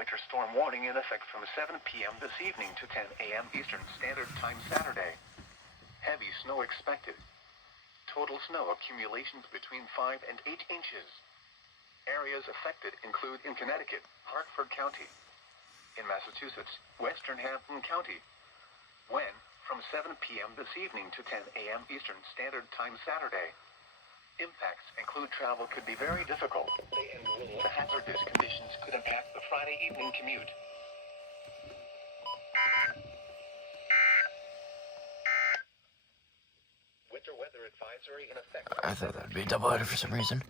Winter storm warning in effect from 7 p.m. this evening to 10 a.m. Eastern Standard Time Saturday. Heavy snow expected. Total snow accumulations between 5 and 8 inches. Areas affected include in Connecticut, Hartford County. In Massachusetts, western Hampden County. When, from 7 p.m. this evening to 10 a.m. Eastern Standard Time Saturday. Impacts include travel could be very difficult. The hazardous conditions could impact the Friday evening commute. Winter weather advisory in effect. I thought that'd be double-headed for some reason.